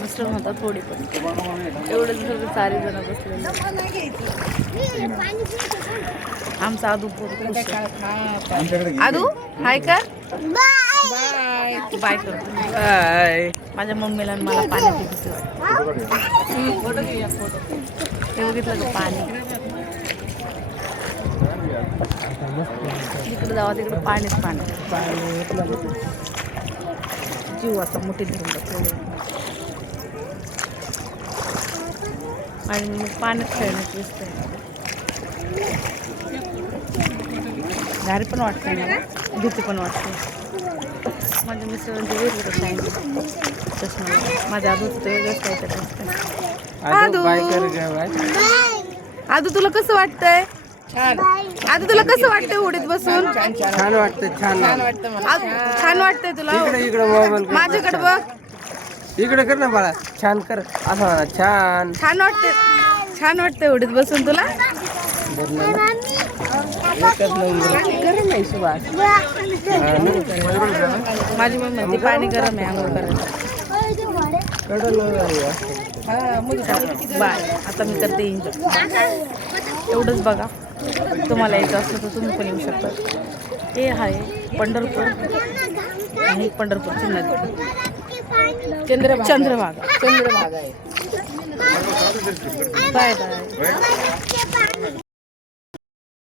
Mister म्हणतात थोडी पण एवढं सगळं 4 जण बसलेले. आमचा आदू आदू हाय कर बाय बाय कर बाय. माझ्या मम्मीला आणि मला पाण्याची भीती वाटते. हे बघितलं का पाणी तिकडे जावा तिकडे पाणीच पाणी. जीव असा मोठी धरून बसलेली आणि मग पाण्यात खेळण्यात दिसतंय. गाडी पण वाटते मला, भीती पण वाटते. माझ्या मिस्टरांचे वेगवेगळं सांगितलं चष्मा. माझ्या आधूच तर वेगळंच काहीतरी असतं. आदू तुला कसं वाटतंय? आता तुला कसं वाटतंय उडीत बसून? छान वाटतंय. छान वाटतं मला. छान वाटतंय तुला? इकडे मोबाईल माझ्याकडे बघ. इकडे कर ना बाळा. छान कर असं म्हणा. छान छान वाटतंय. छान वाटतंय उडीत बसून तुला? गरम नाही सुभाष. माझी मम्मी म्हणते पाणी गरम आहे आंघोळ करायचं. बाय. आता मी करते एन्जॉय. एवढंच बघा. तुम्हाला यायचं असलं तर तुम्ही पण येऊ शकता. हे आहे पंढरपूर आणि पंढरपूरची नदी चंद्रभागा. Bye bye.